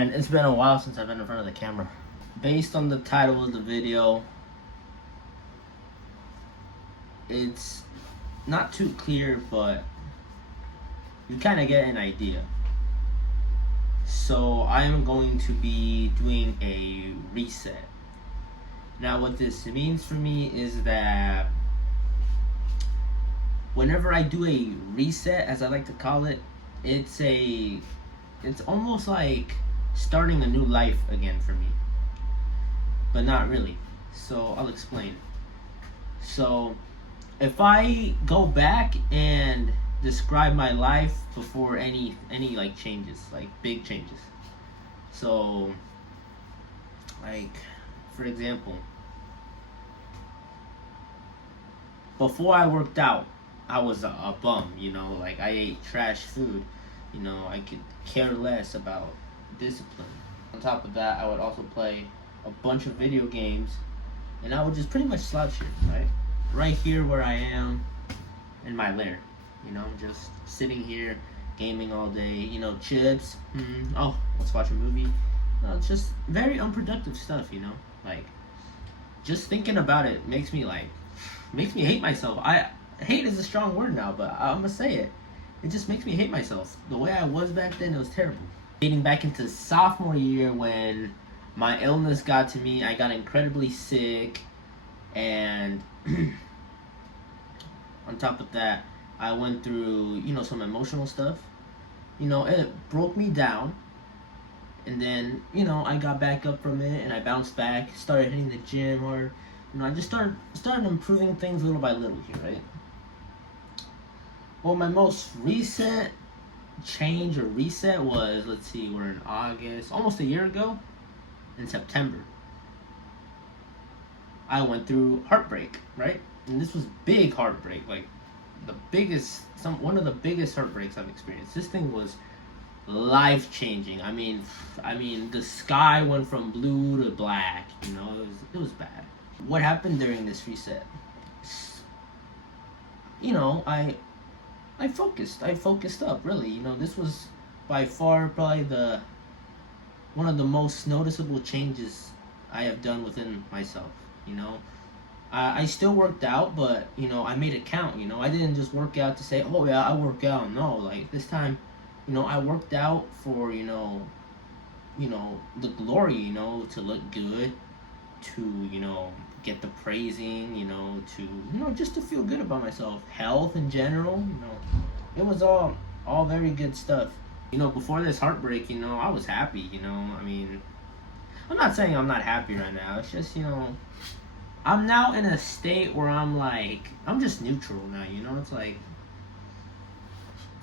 And it's been a while since I've been in front of the camera. Based on the title of the video, it's not too clear, but you kind of get an idea. So I am going to be doing a reset. Now what this means for me is that whenever I do a reset, as I like to call it, it's almost like starting a new life again for me, but not really. So I'll explain. So if I go back and describe my life before any like changes, like big changes. So like, for example, before I worked out, I was a bum, like I ate trash food, I could care less about discipline. On top of that, I would also play a bunch of video games, and I would just pretty much slouch here, right here where I am in my lair, just sitting here, gaming all day, chips, oh, let's watch a movie. It's just very unproductive stuff, like, just thinking about it makes me hate myself. Hate is a strong word now, but I'm gonna say it. It just makes me hate myself. The way I was back then, it was terrible. Getting back into sophomore year, when my illness got to me, I got incredibly sick, and on top of that, I went through, some emotional stuff. It broke me down, and then, I got back up from it, and I bounced back, started hitting the gym, or, I just started improving things little by little here, right? Well, my most recent change or reset was, let's see, we're in August, almost a year ago, in September. I went through heartbreak, right? And this was big heartbreak, like one of the biggest heartbreaks I've experienced. This thing was life-changing. I mean, the sky went from blue to black, it was bad. What happened during this reset? I focused up, really. This was by far probably one of the most noticeable changes I have done within myself. I still worked out, but I made it count. I didn't just work out to say, oh yeah, I work out. No, like this time, I worked out for the glory, to look good, to get the praising, to just to feel good about myself. Health in general, it was all very good stuff. Before this heartbreak, I was happy. I'm not saying I'm not happy right now. It's just I'm now in a state where I'm just neutral now. It's like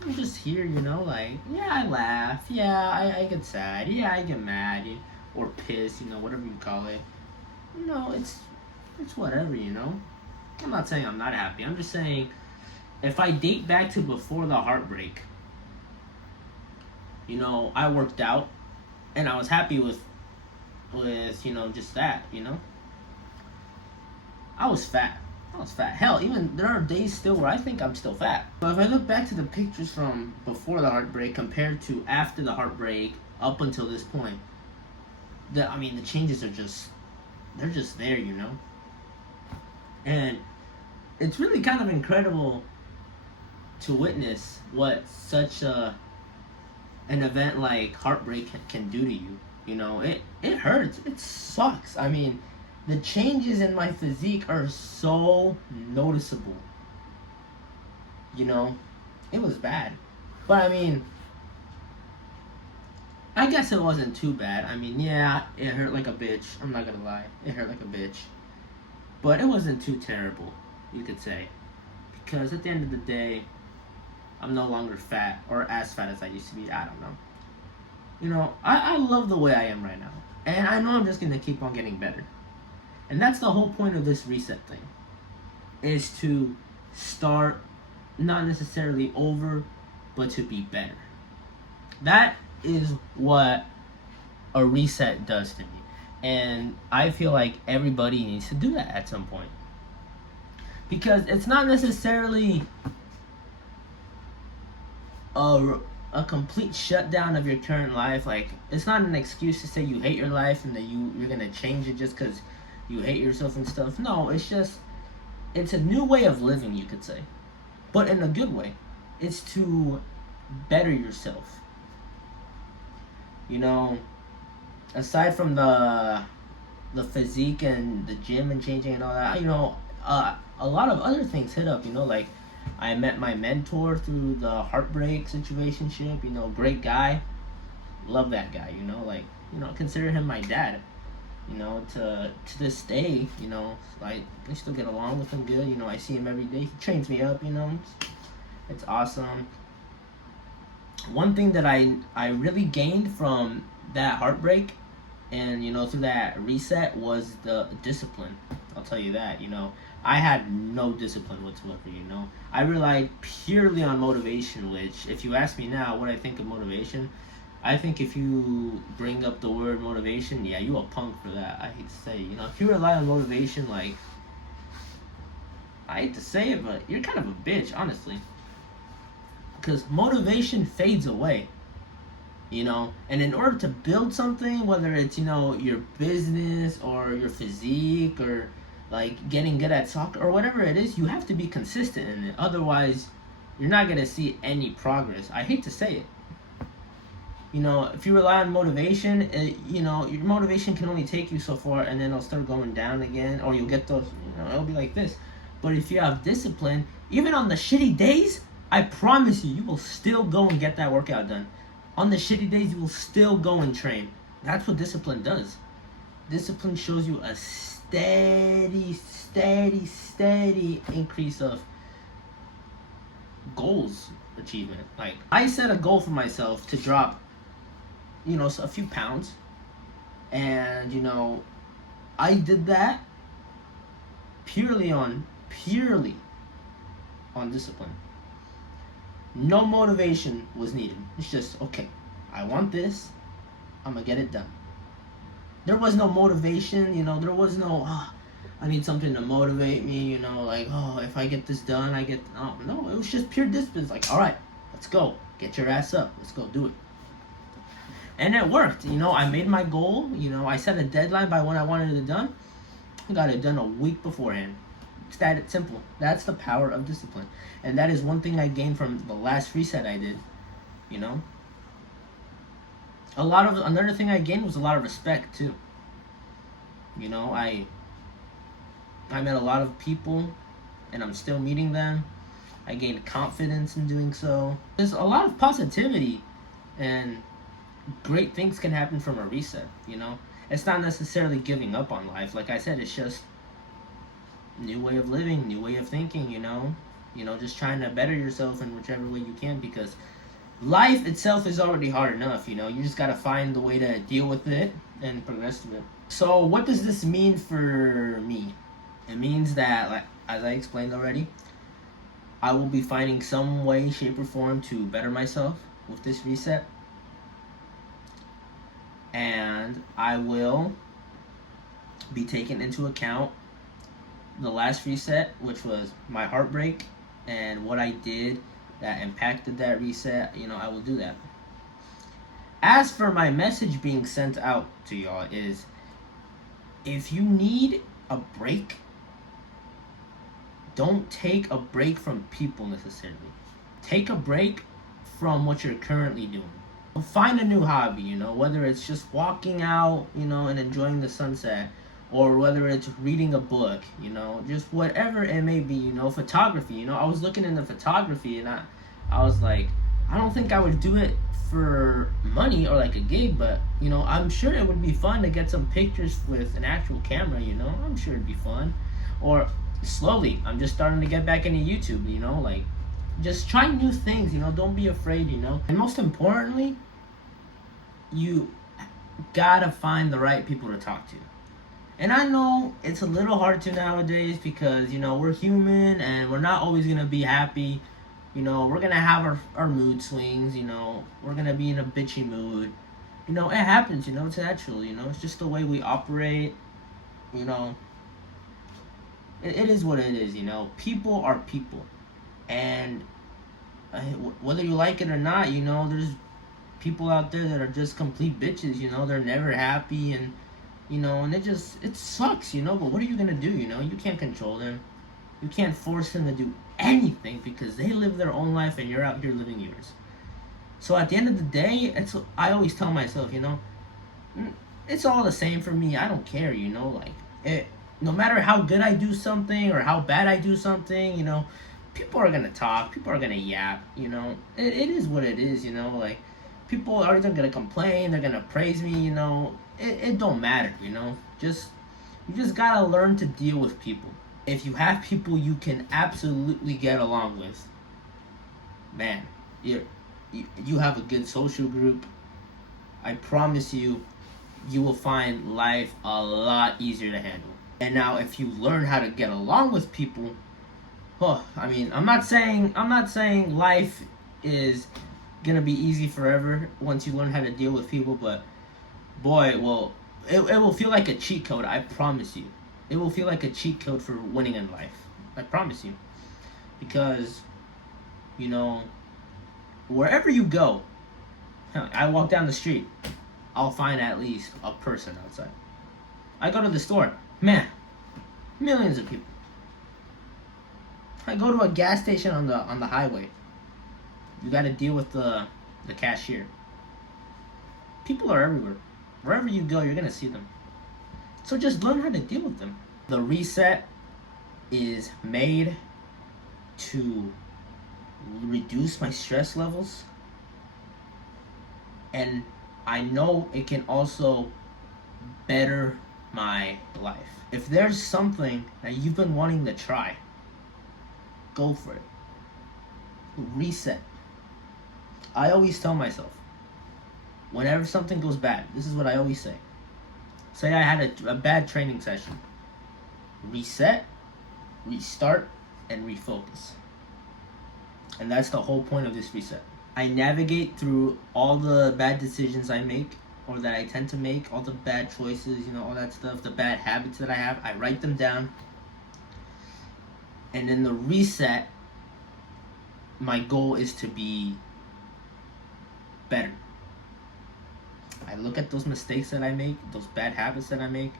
I'm just here. Yeah, I laugh. Yeah, I get sad. Yeah, I get mad or pissed. Whatever you call it. It's whatever, I'm not saying I'm not happy. I'm just saying, if I date back to before the heartbreak, I worked out, and I was happy with just that, I was fat. Hell, even there are days still where I think I'm still fat. But if I look back to the pictures from before the heartbreak compared to after the heartbreak up until this point, the changes are they're just there, And it's really kind of incredible to witness what such an event like heartbreak can do to you. It hurts. It sucks. The changes in my physique are so noticeable. It was bad. But I guess it wasn't too bad. Yeah, it hurt like a bitch. I'm not gonna lie. It hurt like a bitch. But it wasn't too terrible, you could say. Because at the end of the day, I'm no longer fat, or as fat as I used to be. I don't know. I love the way I am right now. And I know I'm just gonna keep on getting better. And that's the whole point of this reset thing. Is to start not necessarily over, but to be better. That is what a reset does to me. And I feel like everybody needs to do that at some point. Because it's not necessarily a complete shutdown of your current life. Like, it's not an excuse to say you hate your life and that you're gonna change it just because you hate yourself and stuff. No, it's just, it's a new way of living, you could say, but in a good way. It's to better yourself. You know, aside from the physique and the gym and changing and all that, a lot of other things hit up. Like I met my mentor through the heartbreak situationship. Great guy, love that guy. Consider him my dad. To this day, I still get along with him good. I see him every day. He trains me up. It's awesome. One thing that I really gained from that heartbreak and through that reset was the discipline. I'll tell you that. I had no discipline whatsoever. I relied purely on motivation, which, if you ask me now what I think of motivation, I think if you bring up the word motivation, yeah, you a punk for that. I hate to say, if you rely on motivation, like, I hate to say it, but you're kind of a bitch, honestly. Because motivation fades away, and in order to build something, whether it's, your business or your physique or, like, getting good at soccer or whatever it is, you have to be consistent in it. Otherwise, you're not going to see any progress. I hate to say it. If you rely on motivation, your motivation can only take you so far, and then it'll start going down again, or you'll get those, it'll be like this. But if you have discipline, even on the shitty days, I promise you, you will still go and get that workout done. On the shitty days, you will still go and train. That's what discipline does. Discipline shows you a steady increase of goals achievement. Like, I set a goal for myself to drop a few pounds, and I did that purely on discipline. No motivation was needed. It's just, okay, I want this, I'm gonna get it done. There was no motivation. There was no I need something to motivate me, like, if I get this done, no, it was just pure discipline. It's like, all right, let's go, get your ass up, let's go do it. And it worked. I made my goal. I set a deadline by when I wanted it done. I got it done a week beforehand. It's that simple. That's the power of discipline. And that is one thing I gained from the last reset I did. Another thing I gained was a lot of respect too. I met a lot of people, and I'm still meeting them. I gained confidence in doing so. There's a lot of positivity, and great things can happen from a reset. It's not necessarily giving up on life. Like I said, it's just new way of living, new way of thinking. Just trying to better yourself in whichever way you can, because life itself is already hard enough. You just got to find the way to deal with it and progress through it. So what does this mean for me? It means that, like, as I explained already, I will be finding some way, shape, or form to better myself with this reset. And I will be taking into account the last reset, which was my heartbreak, and what I did that impacted that reset. I will do that. As for my message being sent out to y'all is, if you need a break, don't take a break from people necessarily. Take a break from what you're currently doing. Find a new hobby, whether it's just walking out, and enjoying the sunset, or whether it's reading a book, just whatever it may be, photography. I was looking into photography, and I was like, I don't think I would do it for money or like a gig, but I'm sure it would be fun to get some pictures with an actual camera. I'm sure it'd be fun. Or slowly, I'm just starting to get back into YouTube, like, just try new things. Don't be afraid. And most importantly, you gotta find the right people to talk to. And I know it's a little hard to nowadays because we're human and we're not always gonna be happy. We're gonna have our mood swings. We're gonna be in a bitchy mood. It happens. It's natural. It's just the way we operate. It is what it is. People are people, and whether you like it or not, you know, there's people out there that are just complete bitches. You know, they're never happy, and you know, and it sucks. You know, but what are you gonna do? You know, you can't control them. You can't force them to do anything because they live their own life and you're out here living yours. So at the end of the day, I always tell myself, you know, it's all the same for me. I don't care, you know, like no matter how good I do something or how bad I do something, you know, people are gonna talk, people are gonna yap, you know. It is what it is, you know, like people are either gonna complain, they're gonna praise me, you know. It don't matter, you know. You just gotta learn to deal with people. If you have people you can absolutely get along with, man, you have a good social group. I promise you, you will find life a lot easier to handle. And now, if you learn how to get along with people, oh, I mean, I'm not saying life is gonna be easy forever once you learn how to deal with people, but boy, well, it will feel like a cheat code. I promise you, it will feel like a cheat code for winning in life. I promise you, because you know, wherever you go, I walk down the street, I'll find at least a person outside. I go to the store, man, millions of people. I go to a gas station on the highway. You got to deal with the cashier. People are everywhere. Wherever you go, you're gonna see them. So just learn how to deal with them. The reset is made to reduce my stress levels, and I know it can also better my life. If there's something that you've been wanting to try, go for it. Reset. I always tell myself, whenever something goes bad, this is what I always say. Say I had a bad training session. Reset, restart, and refocus. And that's the whole point of this reset. I navigate through all the bad decisions I make, or that I tend to make, all the bad choices, you know, all that stuff, the bad habits that I have. I write them down. And in the reset, my goal is to be better. I look at those mistakes that I make, those bad habits that I make,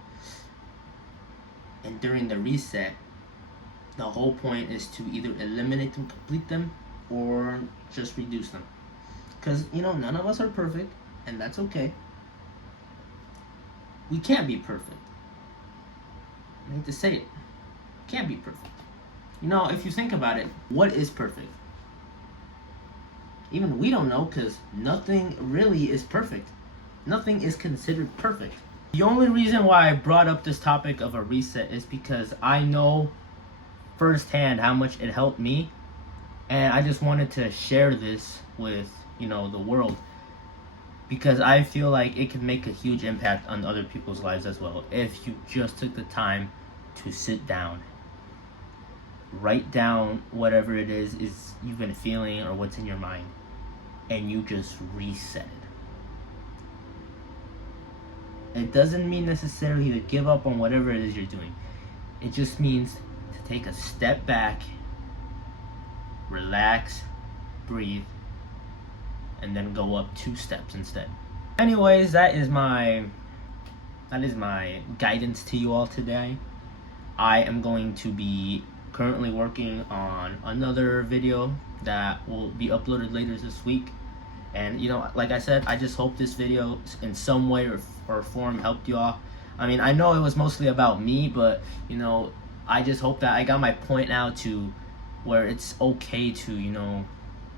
and during the reset, the whole point is to either eliminate them, complete them, or just reduce them. Because, you know, none of us are perfect, and that's okay. We can't be perfect. I hate to say it. Can't be perfect. You know, if you think about it, what is perfect? Even we don't know, because nothing really is perfect. Nothing is considered perfect. The only reason why I brought up this topic of a reset is because I know firsthand how much it helped me, and I just wanted to share this with, you know, the world, because I feel like it can make a huge impact on other people's lives as well if you just took the time to sit down, write down whatever it is you've been feeling or what's in your mind, and you just reset it. It doesn't mean necessarily to give up on whatever it is you're doing. It just means to take a step back, relax, breathe, and then go up 2 steps instead. Anyways, that is my guidance to you all today. I am going to be currently working on another video that will be uploaded later this week. And, you know, like I said, I just hope this video in some way or form helped you all. I mean, I know it was mostly about me, but, you know, I just hope that I got my point out to where it's okay to, you know,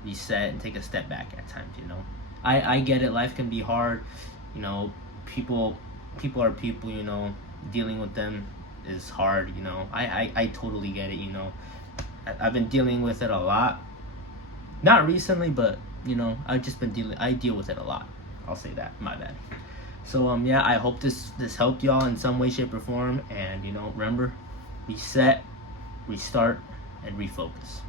reset and take a step back at times, you know. I get it, life can be hard, you know, people are people, you know, dealing with them is hard, you know. I totally get it, you know. I've been dealing with it a lot. Not recently, but, you know, I deal with it a lot. I'll say that, my bad. So, yeah, I hope this helped y'all in some way, shape, or form. And, you know, remember, reset, restart, and refocus.